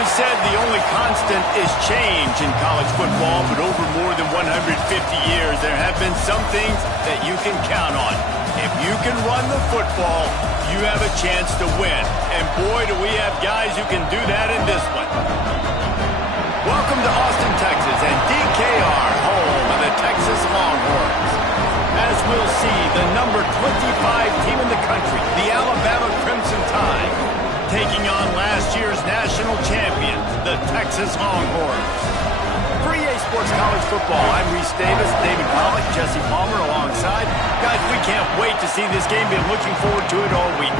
is said the only constant is change in college football, but over more than 150 years, there have been some things that you can count on. If you can run the football, you have a chance to win. And boy, do we have guys who can do that in this one. Welcome to Austin, Texas, and DKR, home of the Texas Longhorns. As we'll see, the number 25 team in the country, the Alabama Crimson Tide, taking on last year's national champions, the Texas Longhorns. For EA Sports College Football, I'm Reese Davis, David Pollack, Jesse Palmer alongside. Guys, we can't wait to see this game. Been looking forward to it all week.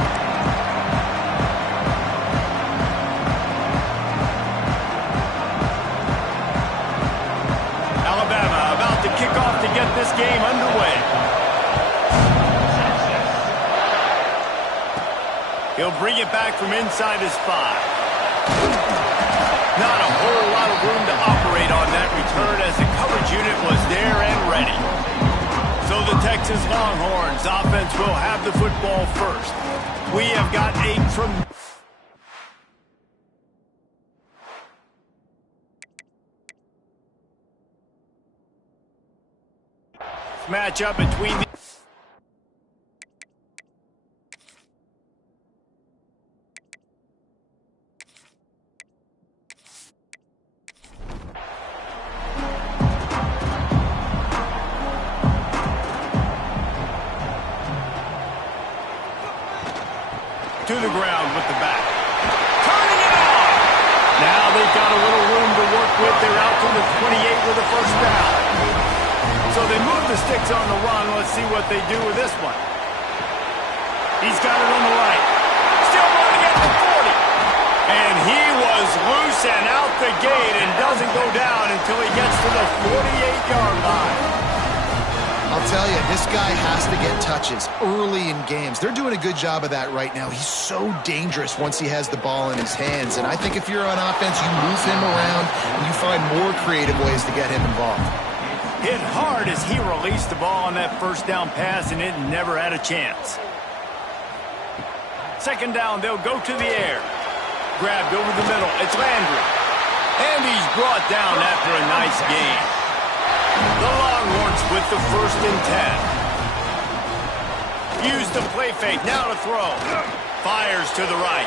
Alabama about to kick off to get this game underway. He'll bring it back from inside his 5. Not a whole lot of room to operate on that return as the coverage unit was there and ready. So the Texas Longhorns offense will have the football first. We have got a matchup between the to the ground with the back. Turning it on! Now they've got a little room to work with. They're out to the 28 with a first down. So they move the sticks on the run. Let's see what they do with this one. He's got it on the right. Still running at the 40. And he was loose and out the gate and doesn't go down until he gets to the 48-yard line. I'll tell you, this guy has to get touches early in games. They're doing a good job of that right now. He's so dangerous once he has the ball in his hands. And I think if you're on offense, you move him around and you find more creative ways to get him involved. Hit hard as he released the ball on that first down pass, and it never had a chance. Second down, they'll go to the air. Grabbed over the middle. It's Landry. And he's brought down after a nice gain. The Longhorns with the 1st and 10. Use the play fake. Now to throw. Fires to the right.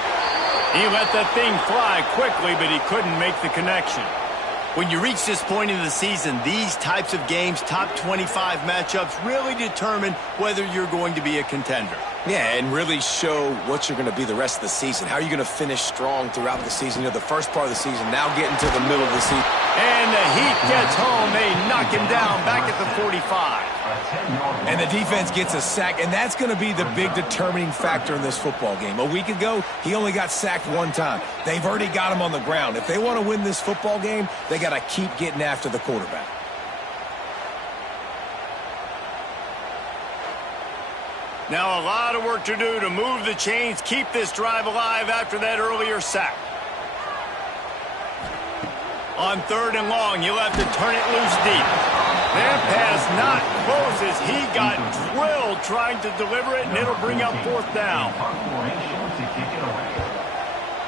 He let that thing fly quickly, but he couldn't make the connection. When you reach this point in the season, these types of games, top 25 matchups, really determine whether you're going to be a contender. Yeah, and really show what you're going to be the rest of the season. How are you going to finish strong throughout the season? You know, the first part of the season, now getting to the middle of the season. And the Heat gets home. They knock him down back at the 45. And the defense gets a sack, and that's going to be the big determining factor in this football game. A week ago, he only got sacked 1 time. They've already got him on the ground. If they want to win this football game, they got to keep getting after the quarterback. Now a lot of work to do to move the chains, keep this drive alive after that earlier sack. On 3rd and long, you'll have to turn it loose deep. That pass not close as he got drilled trying to deliver it, and it'll bring up 4th down.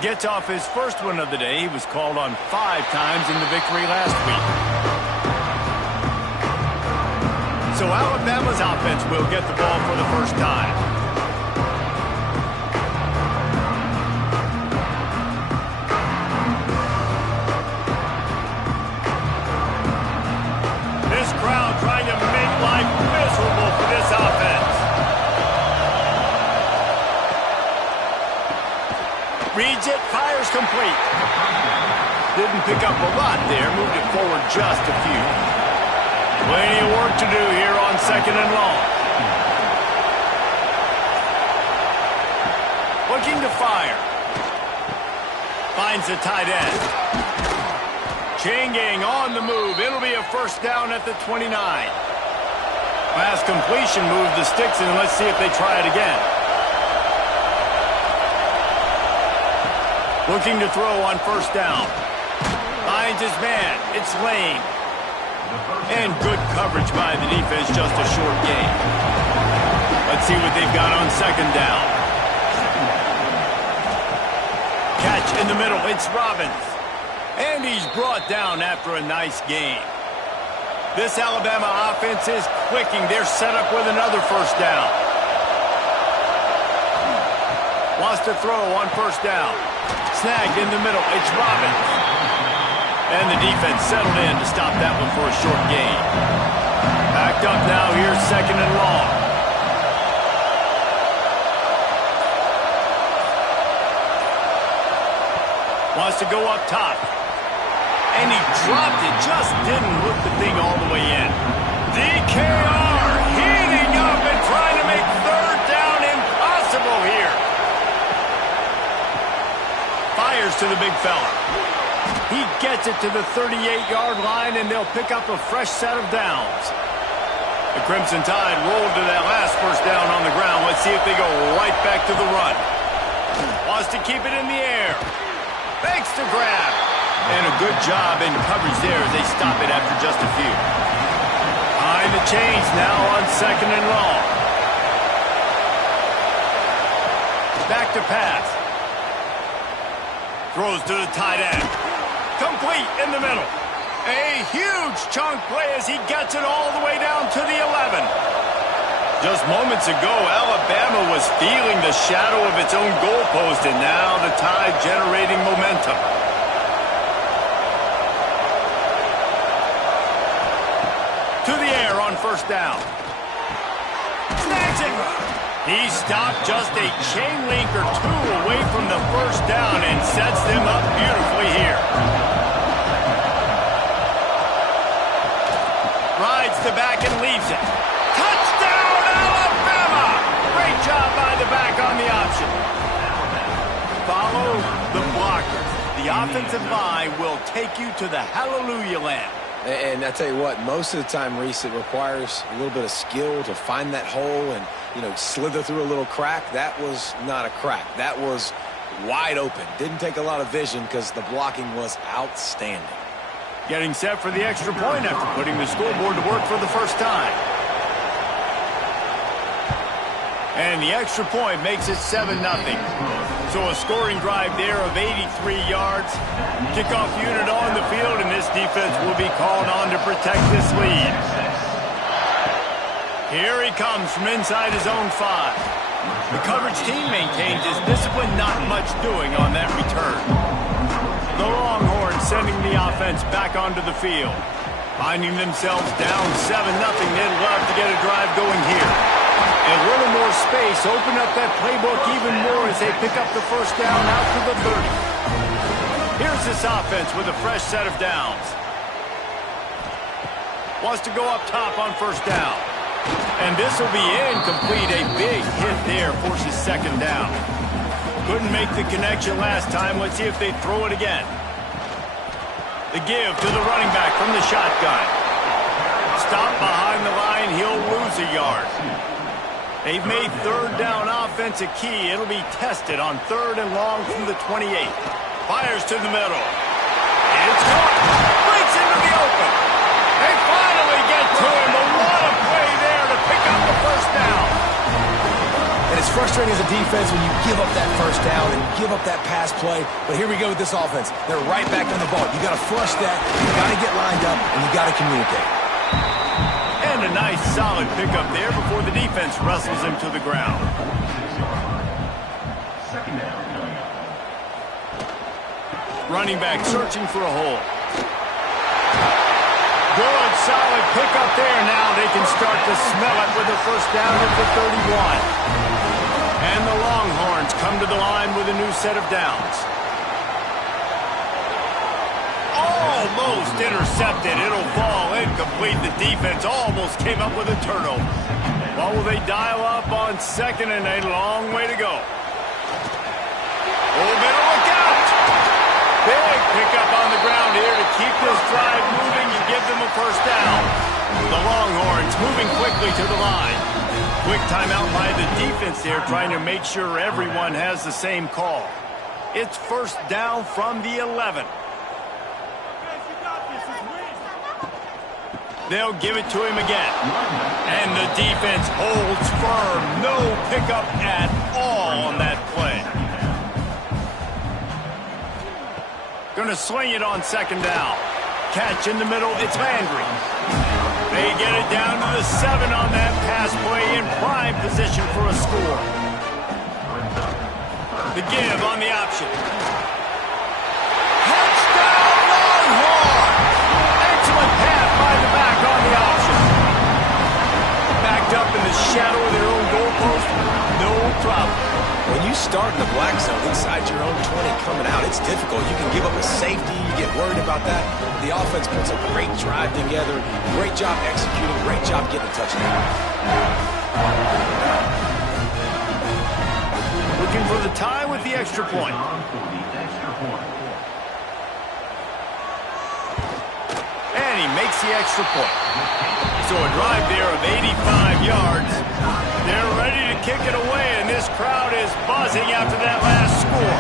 Gets off his first one of the day. He was called on 5 times in the victory last week. So Alabama's offense will get the ball for the first time. This crowd trying to make life miserable for this offense. Reads it, fires complete. Didn't pick up a lot there, moved it forward just a few. Plenty of work to do here on 2nd and long. Looking to fire. Finds the tight end. Chain gang on the move. It'll be a first down at the 29. Pass completion, move the sticks, and let's see if they try it again. Looking to throw on first down. Finds his man. It's Lane. And good coverage by the defense, just a short gain. Let's see what they've got on 2nd down. Catch in the middle, it's Robbins. And he's brought down after a nice gain. This Alabama offense is clicking. They're set up with another first down. Wants to throw on first down. Snagged in the middle. It's Robbins. And the defense settled in to stop that one for a short gain. Backed up now. Here's second and long. Wants to go up top. And he dropped it. Just didn't hook the thing all the way in. DKR heating up and trying to make third down impossible here. Fires to the big fella. He gets it to the 38-yard line, and they'll pick up a fresh set of downs. The Crimson Tide rolled to that last first down on the ground. Let's see if they go right back to the run. Wants to keep it in the air. Makes the grab. And a good job in coverage there as they stop it after just a few. Behind the chains now on second and long. Back to pass. Throws to the tight end. Complete in the middle. A huge chunk play as he gets it all the way down to the 11. Just moments ago, Alabama was feeling the shadow of its own goalpost, and now the Tide generating momentum. To the air on first down. Snags it. He stopped just a chain link or two away from the first down and sets them up beautifully here. Rides the back and leaves it. Touchdown, Alabama! Great job by the back on the option. Follow the blockers. The offensive line will take you to the hallelujah land. And I tell you what, most of the time, Reese, it requires a little bit of skill to find that hole and, slither through a little crack. That was not a crack. That was wide open. Didn't take a lot of vision because the blocking was outstanding. Getting set for the extra point after putting the scoreboard to work for the first time. And the extra point makes it 7-0. So a scoring drive there of 83 yards. Kickoff unit on the field, and this defense will be called on to protect this lead. Here he comes from inside his own 5. The coverage team maintains his discipline, not much doing on that return. The Longhorns sending the offense back onto the field. Finding themselves down 7-0, they'd love to get a drive going here. A little more space, open up that playbook even more as they pick up the first down out to the 30. Here's this offense with a fresh set of downs. Wants to go up top on first down. And this will be incomplete. A big hit there forces second down. Couldn't make the connection last time. Let's see if they throw it again. The give to the running back from the shotgun. Stop behind the line. He'll lose a yard. They've made third down offense a key. It'll be tested on third and long from the 28. Fires to the middle. It's caught. Breaks into the open. They finally get to him. But what a play there to pick up the first down. And it's frustrating as a defense when you give up that first down and give up that pass play. But here we go with this offense. They're right back on the ball. You got to flush that. You got to get lined up, and you got to communicate. And a nice solid pickup there before the defense wrestles him to the ground. Running back searching for a hole. Good, solid pickup there. Now they can start to smell it with a first down at the 31. And the Longhorns come to the line with a new set of downs. Almost intercepted. It'll fall incomplete. The defense almost came up with a turnover. Well, will they dial up on second and a long way to go? Oh, better look out. Big pickup on the ground here to keep this drive moving and give them a first down. The Longhorns moving quickly to the line. Quick timeout by the defense there, trying to make sure everyone has the same call. It's first down from the 11. They'll give it to him again. And the defense holds firm. No pickup at all on that play. Going to swing it on second down. Catch in the middle, it's Landry. They get it down to the 7 on that pass play in prime position for a score. The give on the option. Touchdown Longhorns! Excellent pass by the back on the option. Backed up in the shadow of their own goalpost, no problem. When you start in the black zone inside your own 20 coming out, it's difficult. You can give up a safety. You get worried about that. The offense puts a great drive together. Great job executing. Great job getting a touchdown. Looking for the tie with the extra point. And he makes the extra point. So a drive there of 85 yards. They're ready to kick it away, and this crowd is buzzing after that last score.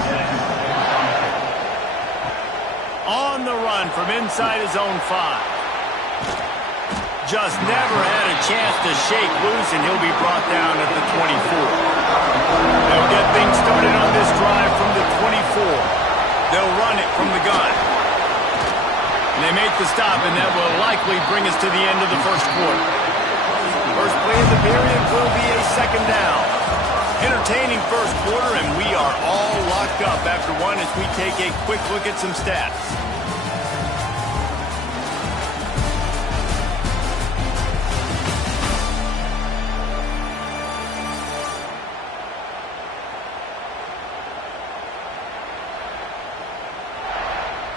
On the run from inside his own 5. Just never had a chance to shake loose, and he'll be brought down at the 24. They'll get things started on this drive from the 24. They'll run it from the gun. They make the stop, and that will likely bring us to the end of the first quarter. First play of the period will be a second down. Entertaining first quarter, and we are all locked up after one as we take a quick look at some stats.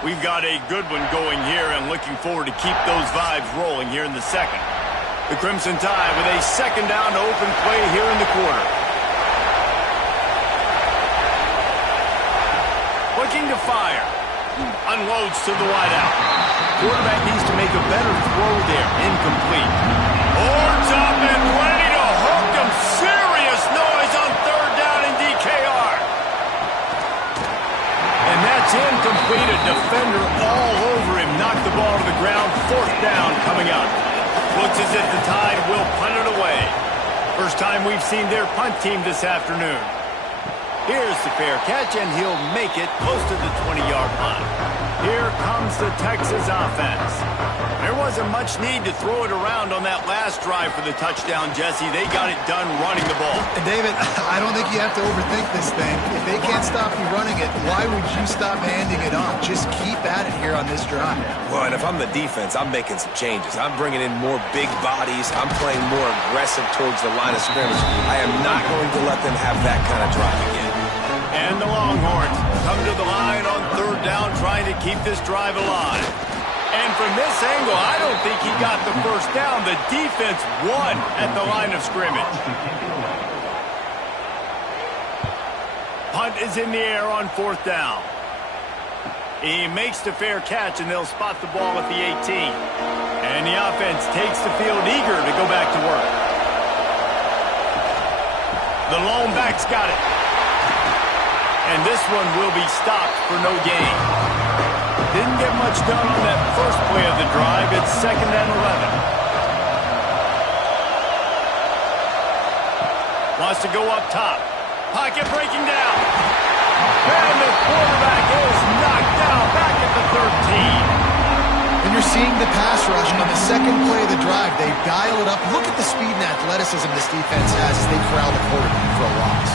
We've got a good one going here and looking forward to keep those vibes rolling here in the second. The Crimson Tide with a second down to open play here in the quarter. Looking to fire. Unloads to the wideout. Quarterback needs to make a better throw there. Incomplete. Horns up and ready to hook them. Serious noise on third down in DKR. And that's incomplete. A defender all over him. Knocked the ball to the ground. Fourth down coming up. Looks as if the Tide will punt it away. First time we've seen their punt team this afternoon. Here's the fair catch, and he'll make it close to the 20-yard line. Here comes the Texas offense. There wasn't much need to throw it around on that last drive for the touchdown, Jesse. They got it done running the ball. And David, I don't think you have to overthink this thing. If they can't stop you running it, why would you stop handing it off? Just keep at it here on this drive. Well, and if I'm the defense, I'm making some changes. I'm bringing in more big bodies. I'm playing more aggressive towards the line of scrimmage. I am not going to let them have that kind of drive again. And the Longhorns come to the line on third down, trying to keep this drive alive. And from this angle, I don't think he got the first down. The defense won at the line of scrimmage. Punt is in the air on fourth down. He makes the fair catch, and they'll spot the ball at the 18. And the offense takes the field eager to go back to work. The lone back's got it. And this one will be stopped for no gain. Didn't get much done on that first play of the drive. It's second and 11. Wants to go up top. Pocket breaking down. And the quarterback is knocked down back at the 13. And you're seeing the pass rush on the second play of the drive. They dial it up. Look at the speed and athleticism this defense has as they corral the quarterback for a loss.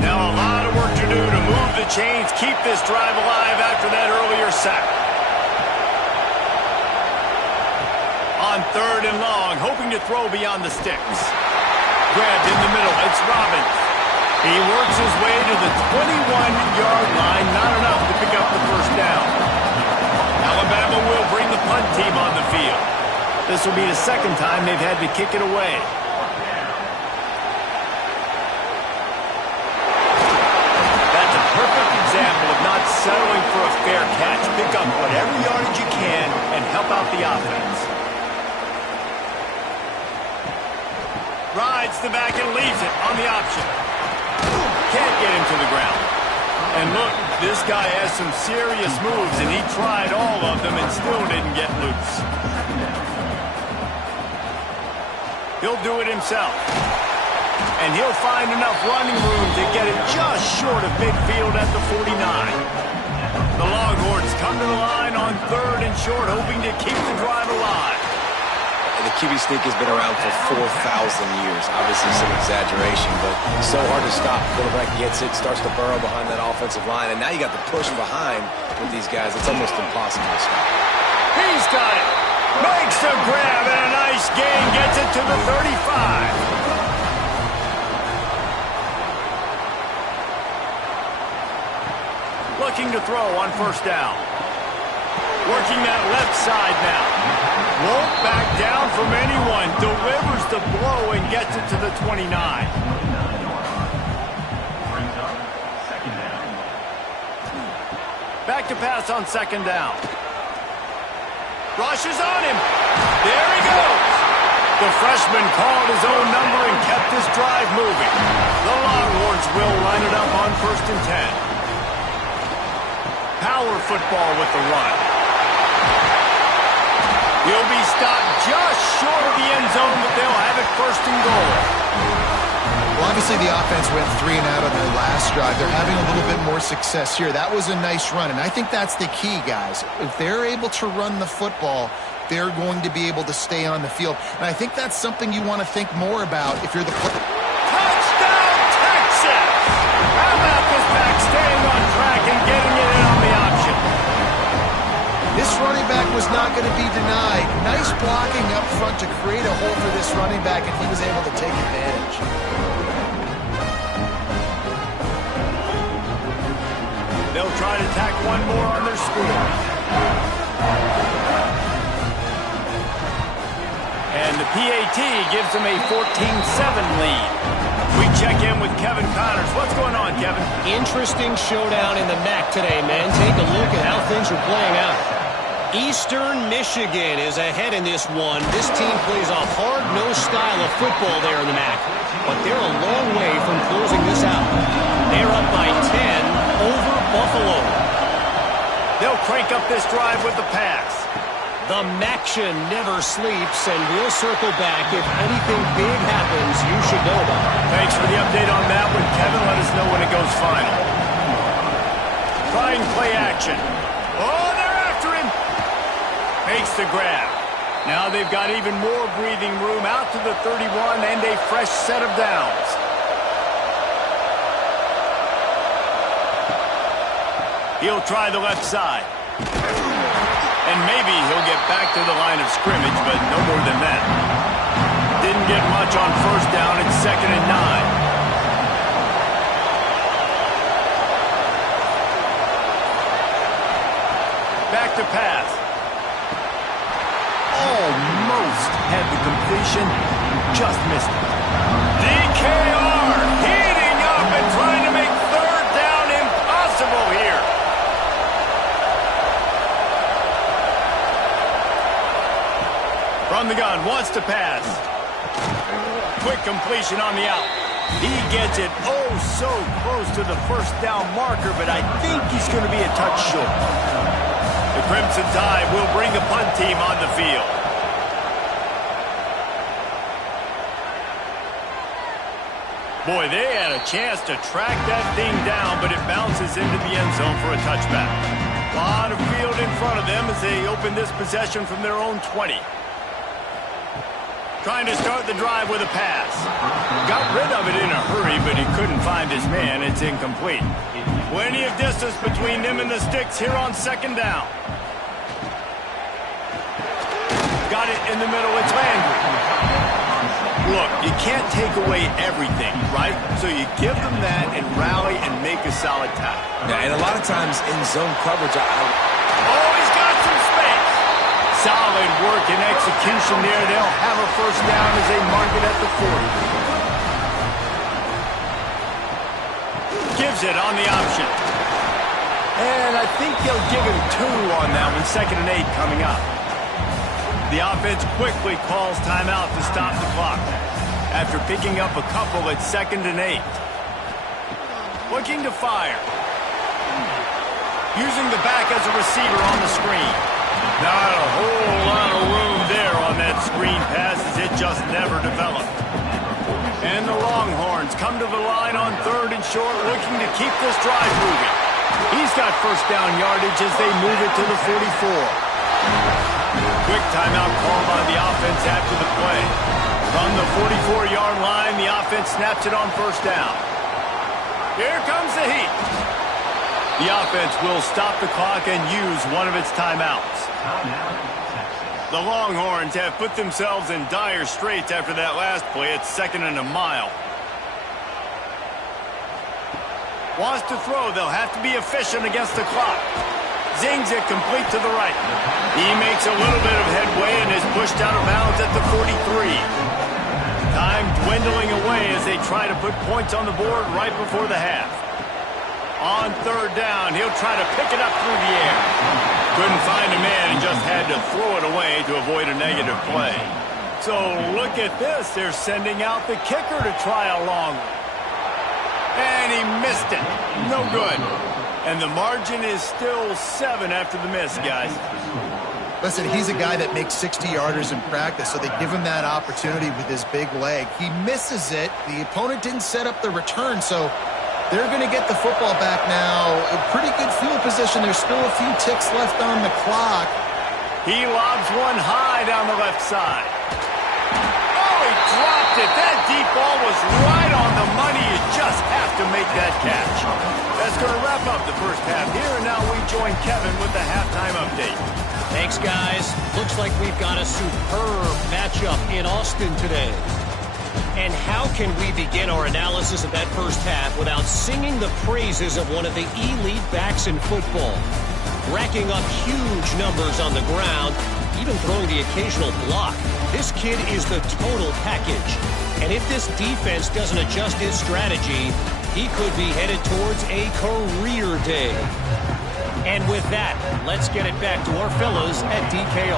Now a lot of work to do to move the chains, keep this drive alive after that earlier sack. On third and long, hoping to throw beyond the sticks. Grabbed in the middle, it's Robbins. He works his way to the 21-yard line, not enough to pick up the first down. Alabama will bring the punt team on the field. This will be the second time they've had to kick it away. That's a perfect example of not settling for a fair catch. Pick up whatever yardage you can and help out the offense. Rides the back and leaves it on the option. Can't get him to the ground. And look, this guy has some serious moves, and he tried all of them and still didn't get loose. He'll do it himself. And he'll find enough running room to get it just short of midfield at the 49. The Longhorns come to the line on 3rd and short, hoping to keep the drive alive. And the QB sneak has been around for 4,000 years. Obviously some exaggeration, but so hard to stop. Quarterback gets it, starts to burrow behind that offensive line, and now you got the push behind with these guys. It's almost impossible to stop. He's got it. Makes the grab, and a nice gain gets it to the 35. Looking to throw on 1st down. Working that left side now. Won't back down from anyone. Delivers the blow and gets it to the 29. Back to pass on 2nd down. Rushes on him. There he goes. The freshman called his own number and kept this drive moving. The Longhorns will line it up on 1st and 10. Power football with the run. He'll be stopped just short of the end zone, but they'll have it 1st and goal. Well, obviously the offense went 3 and out on their last drive. They're having a little bit more success here. That was a nice run, and I think that's the key, guys. If they're able to run the football, they're going to be able to stay on the field. And I think that's something you want to think more about if you're the player. Touchdown, Texas! How about this back staying on track and getting it in on the option? This running back was not going to be denied. Nice blocking up front to create a hole for this running back, and he was able to take advantage. They'll try to tack one more on their score. And the PAT gives them a 14-7 lead. We check in with Kevin Connors. What's going on, Kevin? Interesting showdown in the MAC today, man. Take a look at how things are playing out. Eastern Michigan is ahead in this one. This team plays a hard-nosed style of football there in the MAC, but they're a long way from closing this out. They're up by 10 over Buffalo. They'll crank up this drive with the pass. The Maction never sleeps, and we'll circle back if anything big happens you should know about. Thanks for the update on that one, Kevin. Let us know when it goes final. Trying play action. Oh, they're after him. Makes the grab. Now they've got even more breathing room out to the 31 and a fresh set of downs. He'll try the left side. And maybe he'll get back to the line of scrimmage, but no more than that. Didn't get much on 1st down. It's 2nd and 9. Back to pass. Almost had the completion. Just missed it. DKR heating up and trying to make 3rd down impossible here. From the gun, wants to pass. Quick completion on the out. He gets it oh so close to the 1st down marker, but I think he's going to be a touch short. The Crimson Tide will bring the punt team on the field. Boy, they had a chance to track that thing down, but it bounces into the end zone for a touchback. A lot of field in front of them as they open this possession from their own 20. Trying to start the drive with a pass. Got rid of it in a hurry, but he couldn't find his man. It's incomplete. Plenty of distance between them and the sticks here on 2nd down. Got it in the middle. It's Landry. Look, you can't take away everything, right? So you give them that and rally and make a solid tackle. Yeah, and a lot of times in zone coverage, Oh, he's got some space. Solid work and execution there. They'll have a 1st down as they mark it at the 40. Gives it on the option. And I think they'll give him 2 on that one. 2nd and 8 coming up. The offense quickly calls timeout to stop the clock. After picking up a couple at 2nd and 8. Looking to fire. Using the back as a receiver on the screen. Not a whole lot of room there on that screen passes, it just never developed. And the Longhorns come to the line on 3rd and short, looking to keep this drive moving. He's got first down yardage as they move it to the 44. Quick timeout called by the offense after the play. From the 44-yard line, the offense snaps it on first down. Here comes the heat. The offense will stop the clock and use one of its timeouts. The Longhorns have put themselves in dire straits after that last play. It's 2nd and a mile. Wants to throw. They'll have to be efficient against the clock. Zings it complete to the right. He makes a little bit of headway and is pushed out of bounds at the 43. Time dwindling away as they try to put points on the board right before the half. On 3rd down, he'll try to pick it up through the air. Couldn't find a man and just had to throw it away to avoid a negative play. So look at this. They're sending out the kicker to try a long one. And he missed it. No good. And the margin is still 7 after the miss, guys. Listen, he's a guy that makes 60-yarders in practice, so they give him that opportunity with his big leg. He misses it. The opponent didn't set up the return, so they're going to get the football back now. A pretty good field position. There's still a few ticks left on the clock. He lobs one high down the left side. Oh, he dropped it. That deep ball was right on the money. You just have to make that catch. That's going to wrap up the first half here, and now we join Kevin with the halftime update. Thanks, guys. Looks like we've got a superb matchup in Austin today. And how can we begin our analysis of that first half without singing the praises of one of the elite backs in football? Racking up huge numbers on the ground, even throwing the occasional block. This kid is the total package. And if this defense doesn't adjust its strategy, he could be headed towards a career day. And with that, let's get it back to our fellas at DKR.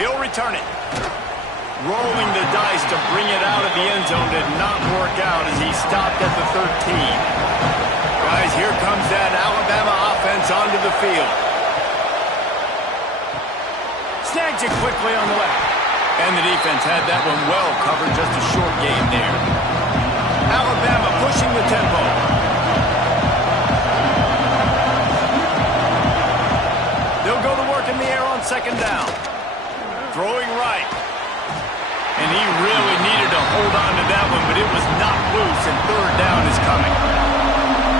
He'll return it. Rolling the dice to bring it out of the end zone did not work out as he stopped at the 13. Guys, here comes that Alabama offense onto the field. Snags it quickly on the left. And the defense had that one well covered, just a short gain there. Alabama pushing the tempo. They'll go to work in the air on 2nd down. Throwing right. And he really needed to hold on to that one, but it was not loose, and 3rd down is coming.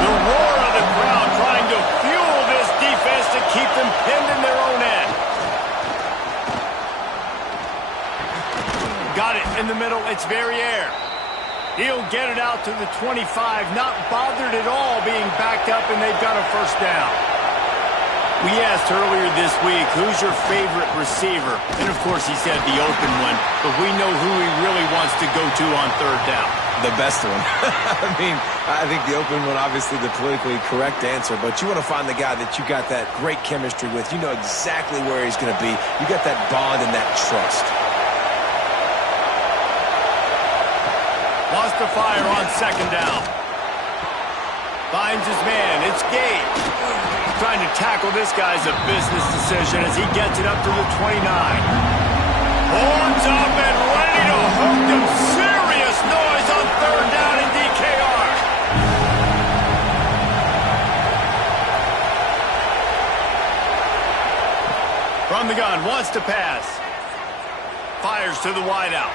The roar of the crowd trying to fuel this defense to keep them pinned in their own end. Got it in the middle. It's Verrier. He'll get it out to the 25, not bothered at all being backed up, and they've got a first down. We asked earlier this week, who's your favorite receiver? And, of course, he said the open one, but we know who he really wants to go to on 3rd down. The best one. I think the open one, obviously the politically correct answer, but you want to find the guy that you got that great chemistry with. You know exactly where he's going to be. You got that bond and that trust. Wants to fire on 2nd down. Finds his man. It's Gage. Trying to tackle this guy's a business decision as he gets it up to the 29. Horns up and ready to hook them. Serious noise on 3rd down in DKR. From the gun, wants to pass. Fires to the wideout.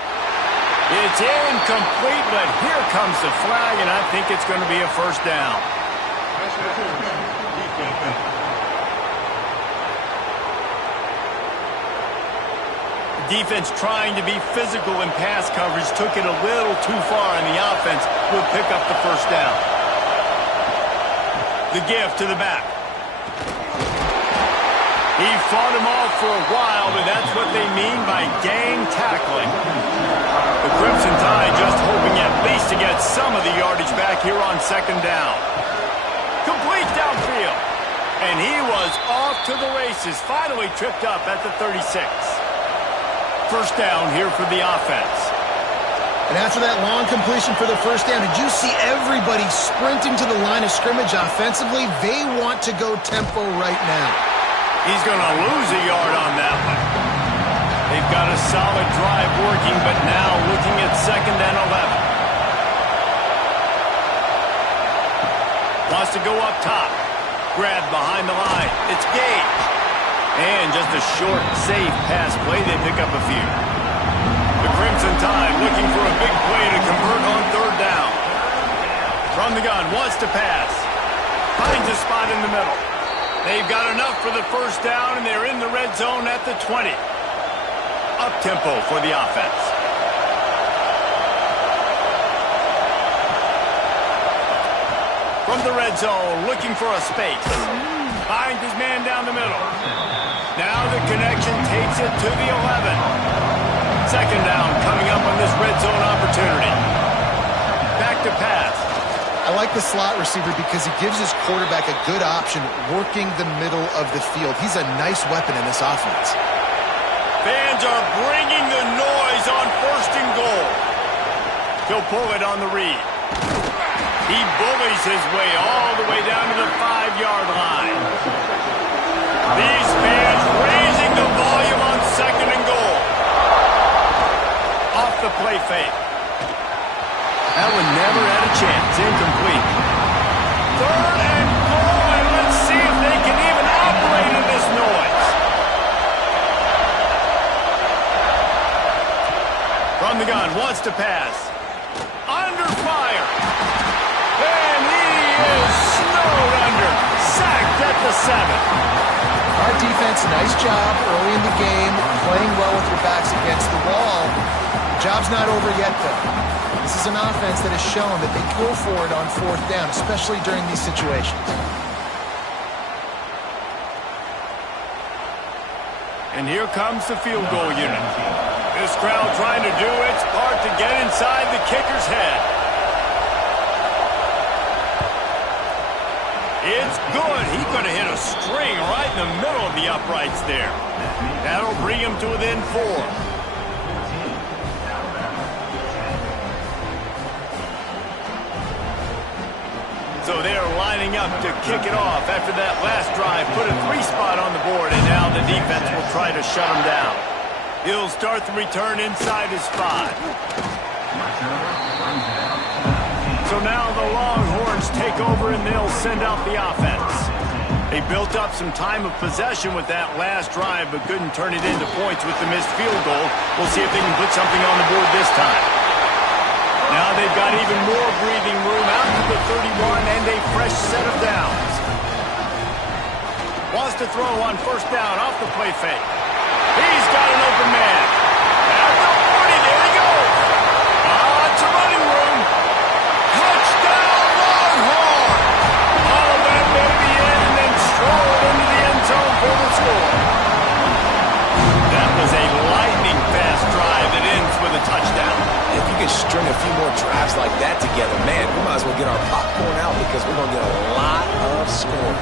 It's incomplete, but here comes the flag, and I think it's going to be a first down. Defense trying to be physical in pass coverage took it a little too far, and the offense will pick up the first down. The give to the back. He fought him off for a while, but that's what they mean by gang tackling. The Crimson Tide just hoping at least to get some of the yardage back here on 2nd down. Complete downfield. And he was off to the races, finally tripped up at the 36. First down here for the offense. And after that long completion for the first down, did you see everybody sprinting to the line of scrimmage offensively? They want to go tempo right now. He's going to lose a yard on that one. They've got a solid drive working, but now looking at 2nd and 11. Wants to go up top. Grab behind the line. It's Gage. And just a short, safe pass play. They pick up a few. The Crimson Tide looking for a big play to convert on 3rd down. From the gun, wants to pass. Finds a spot in the middle. They've got enough for the first down, and they're in the red zone at the 20. Up-tempo for the offense. From the red zone, looking for a space. Finds his man down the middle. Now the connection takes it to the 11. 2nd down coming up on this red zone opportunity. Back to pass. I like the slot receiver because he gives his quarterback a good option working the middle of the field. He's a nice weapon in this offense. Fans are bringing the noise on 1st and goal. He'll pull it on the read. He bullies his way all the way down to the 5-yard line. These fans raising the volume on 2nd and goal. Off the play fake. That one never had a chance. Incomplete. 3rd and goal, and let's see if they can even operate in this noise. From the gun, wants to pass. Under fire. And he is snowed under. Sacked at the 7. Our defense, nice job early in the game, playing well with your backs against the wall. Job's not over yet, though. This is an offense that has shown that they go for it on 4th down, especially during these situations. And here comes the field goal unit. This crowd trying to do its part to get inside the kicker's head. It's good. He could have hit a string right in the middle of the uprights there. That'll bring him to within 4. So they're lining up to kick it off after that last drive. Put a 3-spot on the board, and now the defense will try to shut him down. He'll start the return inside his 5. So now the Longhorns take over, and they'll send out the offense. They built up some time of possession with that last drive, but couldn't turn it into points with the missed field goal. We'll see if they can put something on the board this time. Now they've got even more breathing room out to the 31 and a fresh set of downs. Wants to throw on 1st down off the play fake. He's got an open man. At the 40, there he goes. Lots of running room. Touchdown, Longhorn! All that baby in and then strolled into the end zone for the score. That was a lightning-fast drive that ends with a touchdown. If you can string a few more drives like that together, man, we might as well get our popcorn out because we're going to get a lot of scoring.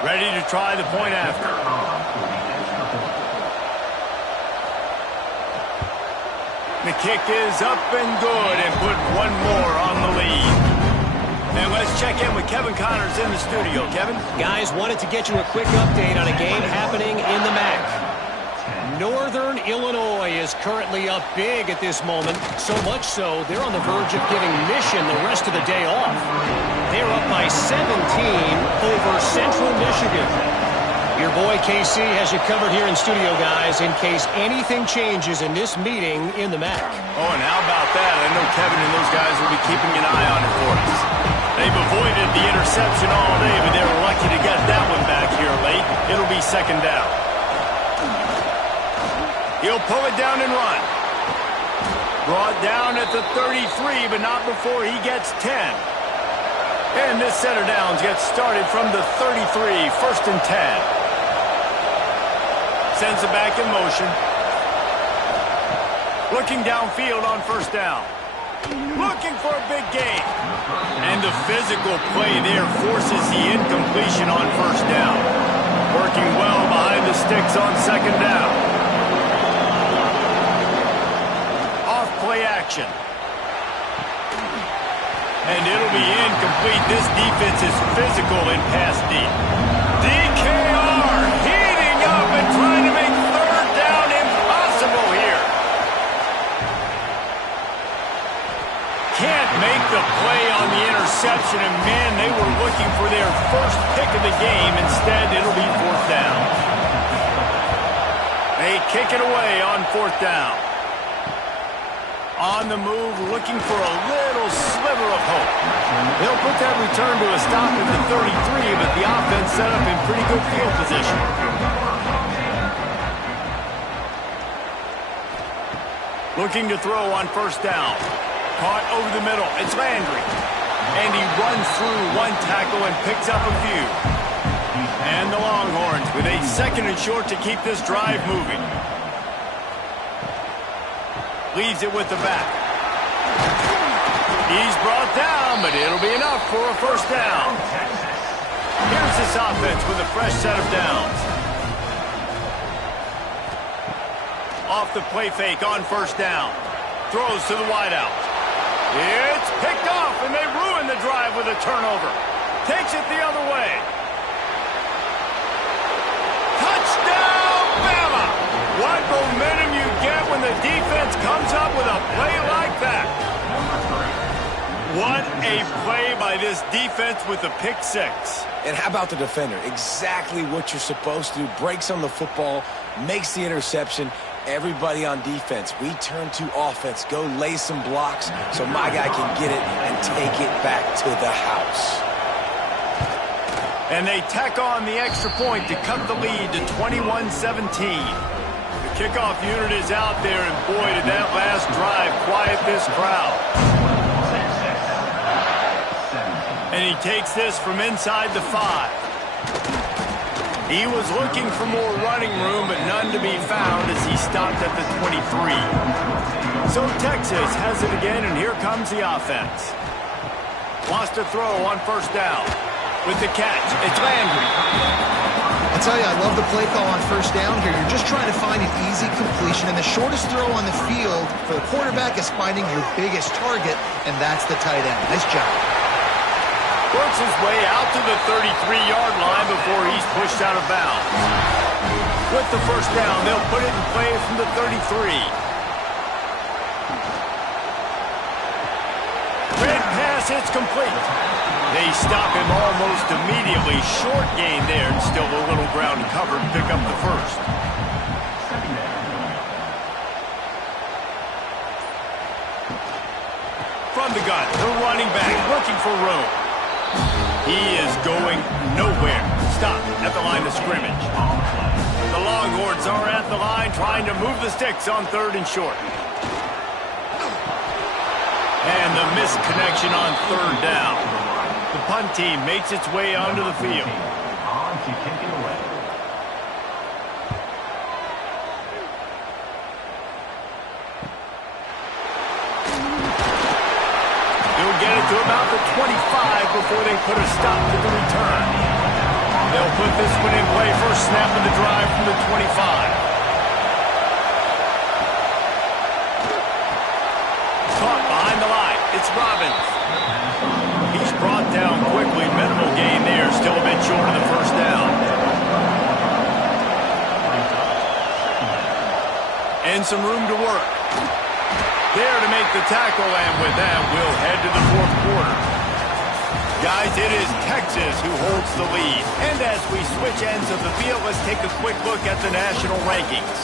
Ready to try the point after. The kick is up and good and put one more on the lead. And let's check in with Kevin Connors in the studio. Kevin? Guys, wanted to get you a quick update on a game happening in the MAC. Northern Illinois is currently up big at this moment, so much so they're on the verge of giving Mission the rest of the day off. They're up by 17 over Central Michigan. Your boy KC has you covered here in studio, guys, in case anything changes in this meeting in the MAC. Oh, and how about that? I know Kevin and those guys will be keeping an eye on it for us. They've avoided the interception all day, but they were lucky to get that one back here late. It'll be 2nd down. He'll pull it down and run. Brought down at the 33, but not before he gets 10. And this center downs gets started from the 33, 1st and 10. Sends it back in motion. Looking downfield on 1st down. looking for a big gain. And the physical play there forces the incompletion on first down. Working well behind the sticks on second down. Off play action. And it'll be incomplete. This defense is physical in pass deep. DKR heating up and trying to make third down impossible here. Can't make the play on the interception, and man, they were looking for their first pick of the game. Instead, it'll be fourth down. They kick it away on fourth down. On the move, looking for a little sliver of hope. They'll put that return to a stop at the 33, but the offense set up in pretty good field position. Looking to throw on first down. Caught over the middle. It's Landry. And he runs through one tackle and picks up a few. And the Longhorns with a second and short to keep this drive moving. Leaves it with the back. He's brought down, but it'll be enough for a first down. Here's this offense with a fresh set of downs. Off the play fake on first down. Throws to the wideout. It's picked off, and they ruin the drive with a turnover. Takes it the other way. Touchdown, Bama! What momentum you get when the defense comes up with a play like that. What a play by this defense with the pick six. And how about the defender? Exactly what you're supposed to do. Breaks on the football, makes the interception. Everybody on defense, we turn to offense. Go lay some blocks so my guy can get it and take it back to the house. And they tack on the extra point to cut the lead to 21-17. The kickoff unit is out there, and boy, did that last drive quiet this crowd. And he takes this from inside the 5. He was looking for more running room, but none to be found as he stopped at the 23. So Texas has it again, and here comes the offense. Wants to throw on first down. With the catch, it's Landry. I tell you, I love the play call on first down here. You're just trying to find an easy completion, and the shortest throw on the field for the quarterback is finding your biggest target, and that's the tight end. Nice job. Works his way out to the 33-yard line before he's pushed out of bounds. With the first down, they'll put it in play from the 33. Red pass, it's complete. They stop him almost immediately. Short gain there, and still a little ground covered to pick up the first. From the gun, the running back looking for room. He is going nowhere. Stop at the line of scrimmage. The Longhorns are at the line trying to move the sticks on third and short. And the missed connection on third down. The punt team makes its way onto the field. They'll get it to about the 25 before they put a stop to the return. They'll put this one in play. First snap of the drive from the 25. Caught behind the line. It's Robbins. He's brought down quickly. Minimal gain there. Still a bit short of the first down. And some room to work. There to make the tackle, and with that, we'll head to the fourth quarter. Guys, it is Texas who holds the lead. And as we switch ends of the field, let's take a quick look at the national rankings.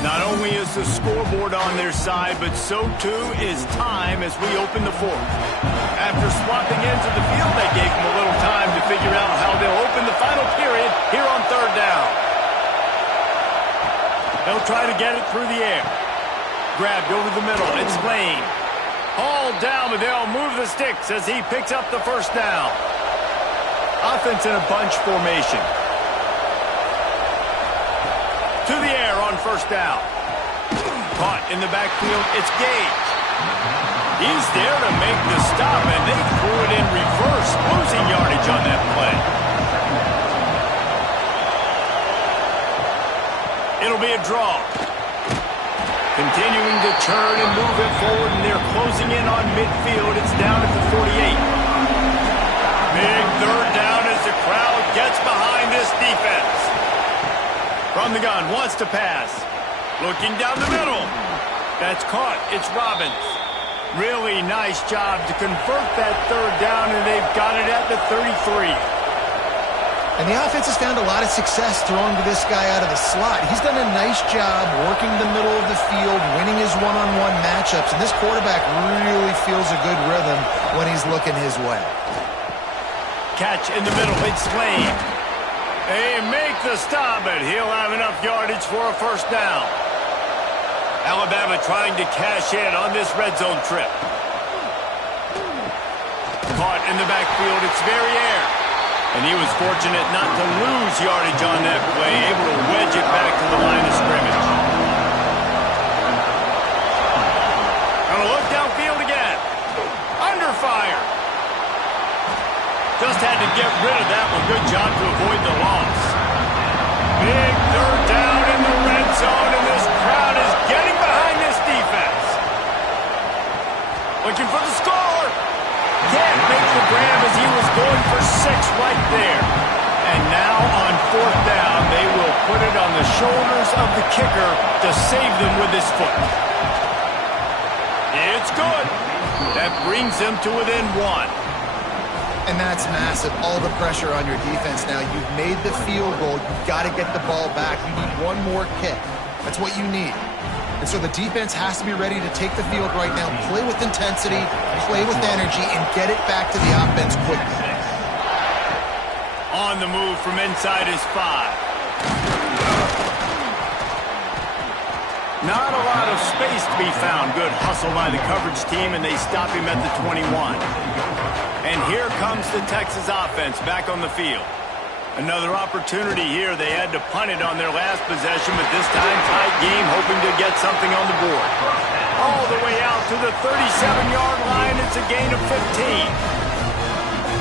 Not only is the scoreboard on their side, but so too is time as we open the fourth. After swapping ends of the field, they gave them a little time to figure out how they'll open the final period here on third down. They'll try to get it through the air. Grabbed over the middle. It's Lane. Hauled down, but they'll move the sticks as he picks up the first down. Offense in a bunch formation. to the air on first down. Caught in the backfield, it's Gage. He's there to make the stop, and they threw it in reverse, losing yardage on that play. It'll be a draw. Continuing to turn and move it forward, and they're closing in on midfield. It's down at the 48. Big third down as the crowd gets behind this defense. From the gun, wants to pass. Looking down the middle. That's caught. It's Robbins. Really nice job to convert that third down, and they've got it at the 33. And the offense has found a lot of success throwing to this guy out of the slot. He's done a nice job working the middle of the field, winning his one-on-one matchups, and this quarterback really feels a good rhythm when he's looking his way. Catch in the middle, it's Lane. They make the stop, but he'll have enough yardage for a first down. Alabama trying to cash in on this red zone trip. Caught in the backfield, it's Verrier. And he was fortunate not to lose yardage on that play, able to wedge it back to the line of scrimmage. Gonna look downfield again. Under fire. Just had to get rid of that one. Good job to avoid the loss. Big third down in the red zone, and this crowd is getting behind this defense. Looking for the score. Can't make the grab as he was going for 6 right there. And now on fourth down, they will put it on the shoulders of the kicker to save them with his foot. It's good. That brings them to within 1. And that's massive. All the pressure on your defense now. You've made the field goal. You've got to get the ball back. You need one more kick. That's what you need. And so the defense has to be ready to take the field right now, play with intensity, play with energy, and get it back to the offense quickly. On the move from inside his 5. Not a lot of space to be found. Good hustle by the coverage team, and they stop him at the 21. And here comes the Texas offense back on the field. Another opportunity here. They had to punt it on their last possession, but this time tight game, hoping to get something on the board. All the way out to the 37-yard line. It's a gain of 15.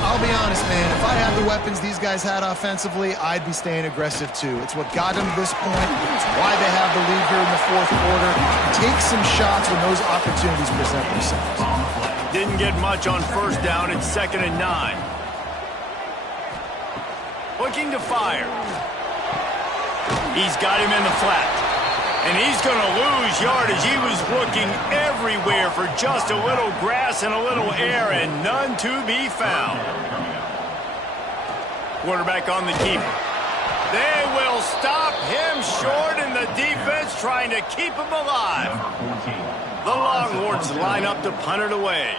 I'll be honest, man. If I had the weapons these guys had offensively, I'd be staying aggressive too. It's what got them to this point. It's why they have the lead here in the fourth quarter. Take some shots when those opportunities present themselves. Didn't get much on first down. It's 2nd and 9. Looking to fire. He's got him in the flat. And he's going to lose yardage. He was looking everywhere for just a little grass and a little air, and none to be found. Quarterback on the keeper. They will stop him short, and the defense trying to keep him alive. The Longhorns line up to punt it away.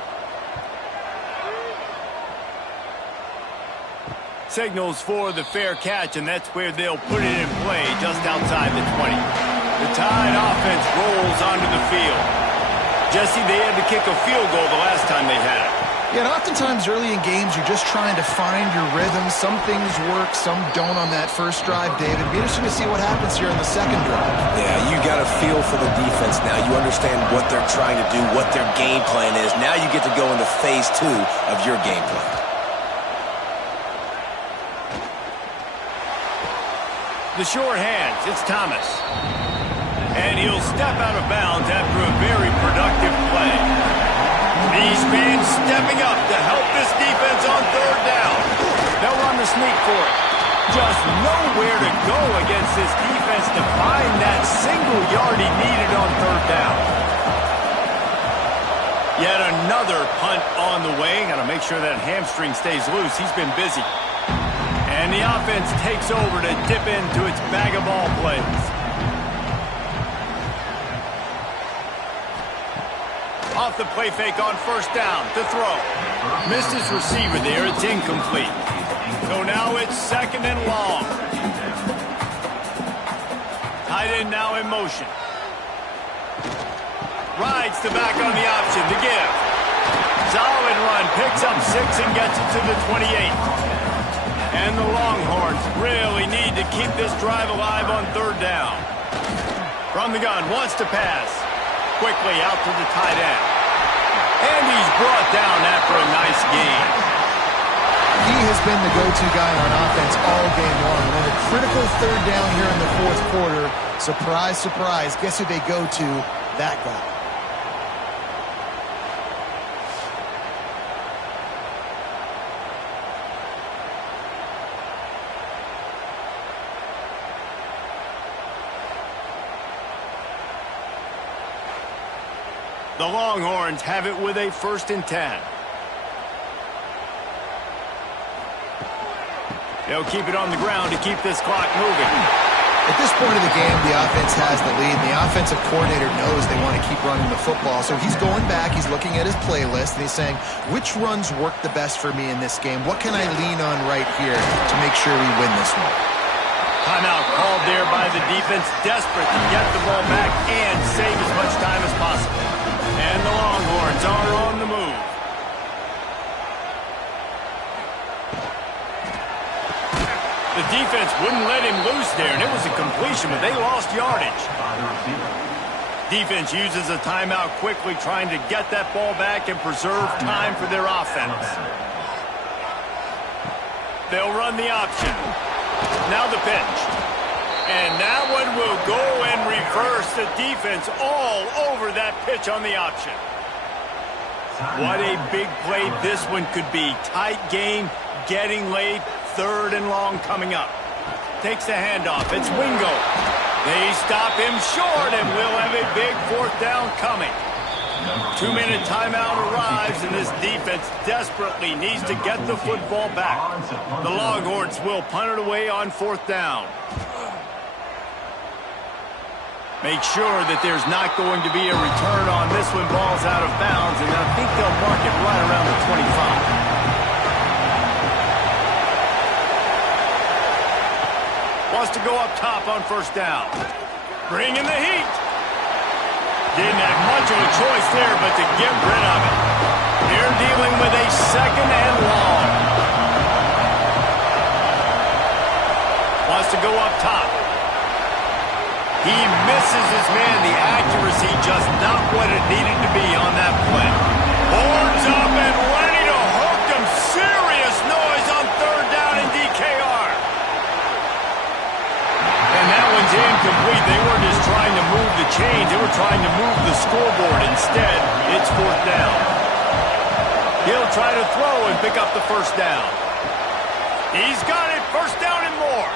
Signals for the fair catch, and that's where they'll put it in play, just outside the 20. The Tide offense rolls onto the field. Jesse, they had to kick a field goal the last time they had it. Yeah, and oftentimes early in games, you're just trying to find your rhythm. Some things work, some don't on that first drive, David. It'll be interesting to see what happens here in the second drive. Yeah, you got a feel for the defense now. You understand what they're trying to do, what their game plan is. Now you get to go into phase 2 of your game plan. The sure hands, it's Thomas. And he'll step out of bounds after a very productive play. These fans stepping up to help this defense on third down. They'll run the sneak for it. Just nowhere to go against this defense to find that single yard he needed on third down. Yet another punt on the way. Got to make sure that hamstring stays loose. He's been busy. And the offense takes over to dip into its bag of ball plays. Off the play fake on first down to throw. Missed his receiver there. It's incomplete. So now it's 2nd and long. Tight end now in motion. Rides the back on the option to give. Solid run. Picks up 6 and gets it to the 28. And the Longhorns really need to keep this drive alive on third down. From the gun, wants to pass. Quickly out to the tight end. And he's brought down after a nice gain. He has been the go-to guy on offense all game long. And on a critical third down here in the fourth quarter, surprise, surprise, guess who they go to? That guy. The Longhorns have it with a 1st and 10. They'll keep it on the ground to keep this clock moving. At this point of the game, the offense has the lead, and the offensive coordinator knows they want to keep running the football. So he's going back, he's looking at his playlist, and he's saying, which runs work the best for me in this game? What can I lean on right here to make sure we win this one? Timeout called there by the defense, desperate to get the ball back and save as much time as possible. And the Longhorns are on the move. The defense wouldn't let him loose there, and it was a completion, but they lost yardage. Defense uses a timeout quickly, trying to get that ball back and preserve time for their offense. They'll run the option. Now the pitch. And that one will go and reverse the defense all over that pitch on the option. What a big play this one could be. Tight game, getting late, 3rd and long coming up. Takes the handoff. It's Wingo. They stop him short, and we'll have a big 4th down coming. 2-minute timeout arrives, and this defense desperately needs to get the football back. The Longhorns will punt it away on 4th down. Make sure that there's not going to be a return on this one. Ball's out of bounds, and I think they'll mark it right around the 25. Wants to go up top on 1st down. Bring in the heat. Didn't have much of a choice there but to get rid of it. They're dealing with a 2nd and long. Wants to go up top. He misses his man. The accuracy just not what it needed to be on that play. Horns up and ready to hook him. Serious noise on 3rd down in DKR. And that one's incomplete. They weren't just trying to move the chains. They were trying to move the scoreboard. Instead, it's 4th down. He'll try to throw and pick up the 1st down. He's got it. 1st down and more.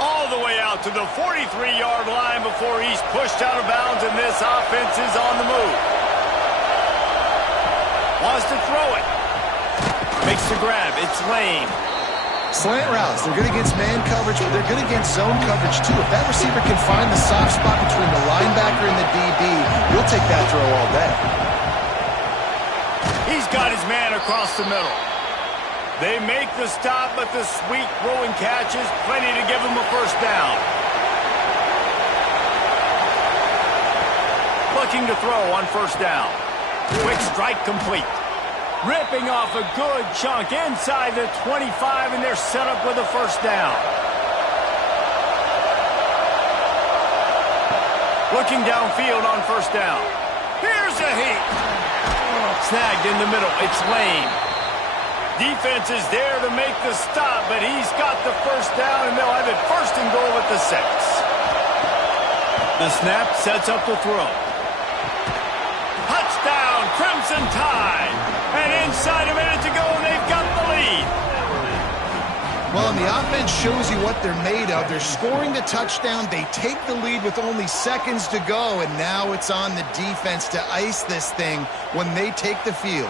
All the way out to the 43-yard line before he's pushed out of bounds, and this offense is on the move. Wants to throw it. Makes the grab. It's Lane. Slant routes. They're good against man coverage, but they're good against zone coverage, too. If that receiver can find the soft spot between the linebacker and the DB, we'll take that throw all day. He's got his man across the middle. They make the stop, but the sweet throwing catch is plenty to give him a 1st down. Looking to throw on 1st down. Quick strike complete. Ripping off a good chunk inside the 25, and they're set up with a 1st down. Looking downfield on 1st down. Here's a heat. Snagged in the middle. It's Lane. Defense is there to make the stop, but he's got the 1st down, and they'll have it 1st and goal at the 6. The snap sets up the throw. Touchdown, Crimson Tide. And inside a minute to go, and they've got the lead. Well, and the offense shows you what they're made of. They're scoring the touchdown. They take the lead with only seconds to go, and now it's on the defense to ice this thing when they take the field.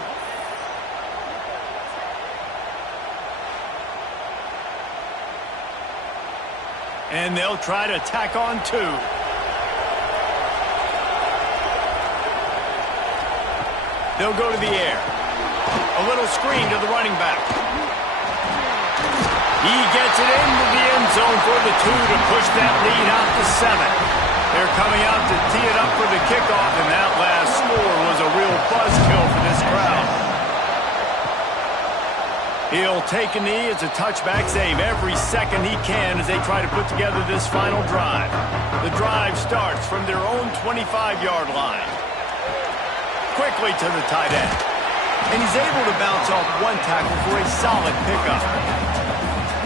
And they'll try to tack on 2. They'll go to the air. A little screen to the running back. He gets it into the end zone for the 2 to push that lead out to 7. They're coming out to tee it up for the kickoff, and that last score was a real buzzkill for this crowd. He'll take a knee as a touchback save every second he can as they try to put together this final drive. The drive starts from their own 25-yard line. Quickly to the tight end. And he's able to bounce off one tackle for a solid pickup.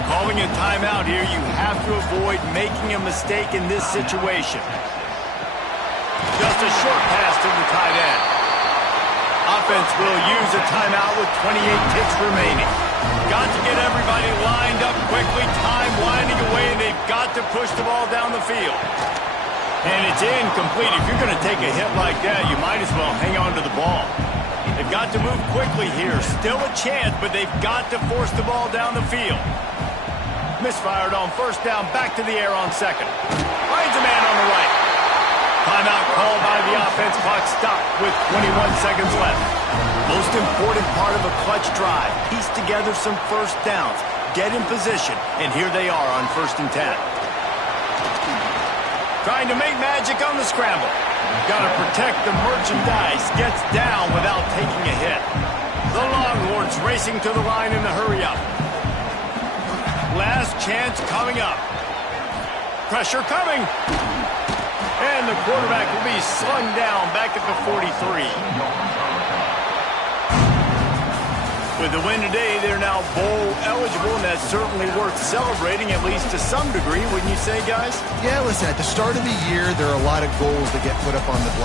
Calling a timeout here, you have to avoid making a mistake in this situation. Just a short pass to the tight end. Offense will use a timeout with 28 ticks remaining. Got to get everybody lined up quickly, time winding away, and they've got to push the ball down the field. And it's incomplete. If you're going to take a hit like that, you might as well hang on to the ball. They've got to move quickly here. Still a chance, but they've got to force the ball down the field. Misfired on first down, back to the air on second. Finds a man on the right. Timeout called by the offense. Clock stopped with 21 seconds left. Most important part of a clutch drive. Piece together some first downs. Get in position. And here they are on 1st and 10. Trying to make magic on the scramble. Got to protect the merchandise. Gets down without taking a hit. The Longhorns racing to the line in the hurry-up. Last chance coming up. Pressure coming. And the quarterback will be slung down back at the 43. With the win today, they're now bowl eligible, and that's certainly worth celebrating, at least to some degree, wouldn't you say, guys? Yeah, listen, at the start of the year, there are a lot of goals that get put up on the